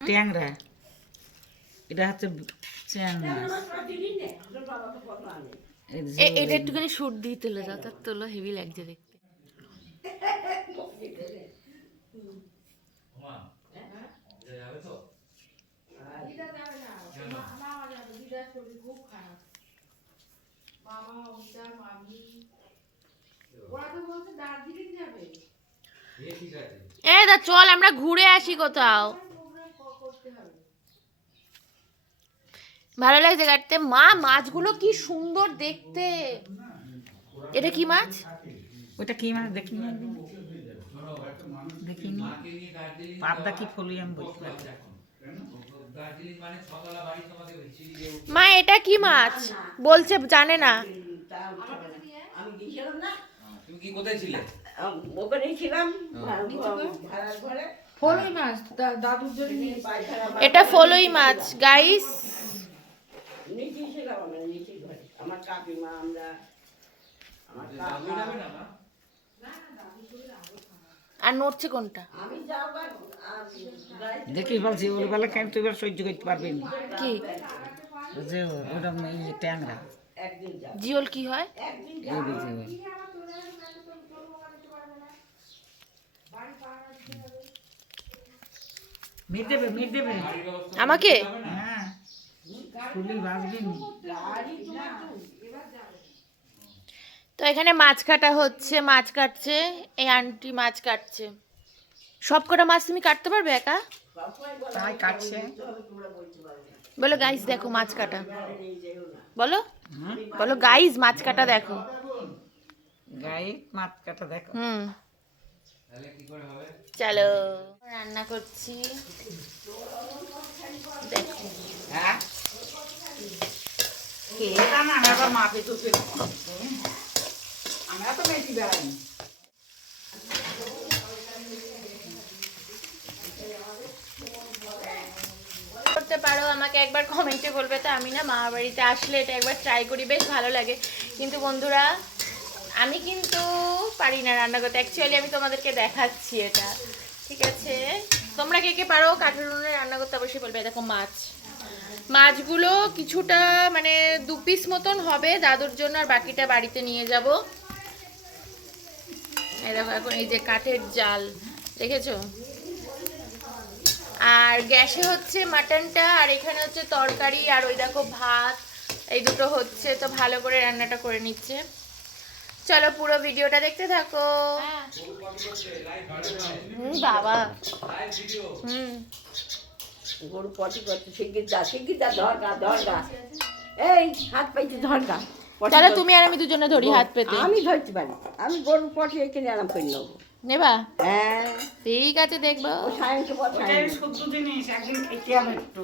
ট্যাংরা, এটা হচ্ছে চ্যাং মাছ। এটা একটুখানি সুট দিয়ে তুলে দাও, তার তোলো হেভি লাগছে দেখতে। দা চল আমরা ঘুরে আসি কোথাও। ভালো লাগছে কাটতে। মা মাছগুলো কি সুন্দর দেখতে। এটা কি মাছ? ওটা কি মাছ দেখিনি, দেখিনি। পাবদা কি ফলুই আমি বলতে পারি। মা এটা কি মাছ বলছে, জানে না। আমি গেছিলাম না, তুমি কি কোথায় ছিলে? ওখানে ছিলাম ভাড়ার ঘরে। ফলই মাছ দাদুর জন্য এটা ফলই মাছ গাইস। নিচে ছিলাম, আমরা নিচে ঘরে, আমার কাকিমা, আমরা, আমার কাকা। আর নড়ছে কোনটা? আমি যাবার দেখি বলছি ওর বেলা কেন তুই এবার সহ্য করতে পারবি না। কি যে ওরকম এই ট্যাংরা একদিন যাব, জিওল কি হয়? একদিন এই বুঝে ওই। মিট দেবে, মিট দেবে আমাকে? হ্যাঁ, ফুলি ভাজবি নি। তো এখানে মাছ কাটা হচ্ছে, মাছ কাটছে এই আন্টি, মাছ কাটছে। সব কটা মাছ তুমি কাটতে পারবে একা? তাই কাটছে। বলো গাইস দেখো মাছ কাটা, বলো বলো গাইস মাছ কাটা দেখো। গায়ে মাছ কাটা দেখো। চলো রান্না করছি দেখো। হ্যাঁ, খেয়ে না আবার মাপে তো আমরা তো বেশি বেড়াইনি। করতে পারো আমাকে একবার কমেন্টে বলবে। তো আমি না মামা বাড়িতে আসলে এটা একবার ট্রাই করি, বেশ ভালো লাগে। কিন্তু বন্ধুরা আমি কিন্তু পারি না রান্না করতে। অ্যাকচুয়ালি আমি তোমাদেরকে দেখাচ্ছি এটা, ঠিক আছে? তোমরা কে কে পারো কাঠের উনুনে রান্না করতে অবশ্যই বলবে। দেখো মাছ, মাছগুলো কিছুটা মানে 2 পিস মতন হবে দাদুর জন্য, আর বাকিটা বাড়িতে নিয়ে যাব। এই দেখো এখন এই যে কাঠের জাল দেখেছো, আর গ্যাসে হচ্ছে মাটনটা, আর এখানে হচ্ছে তরকারি, আর ওই দেখো ভাত, এই দুটো হচ্ছে। তো ভালো করে রান্নাটা করে নিচ্ছে। চলো পুরো ভিডিওটা দেখতে থাকো। বাবা গরু পটি করতে, শিগগির যা ধরগা ধরগা, এই হাত পাইতে ধরগা। তাহলে তুমি আর আমি দুজনে ধরি হাত পেতে। আমি ধরতে পারি, আমি গরু পটি এখানে আরাম করে নেবো। নেবা? হ্যাঁ ঠিক আছে দেখবো। ও সায়েন্স ওটাই শুদ্ধ জিনিস, একদিন খেতে হবে একটু।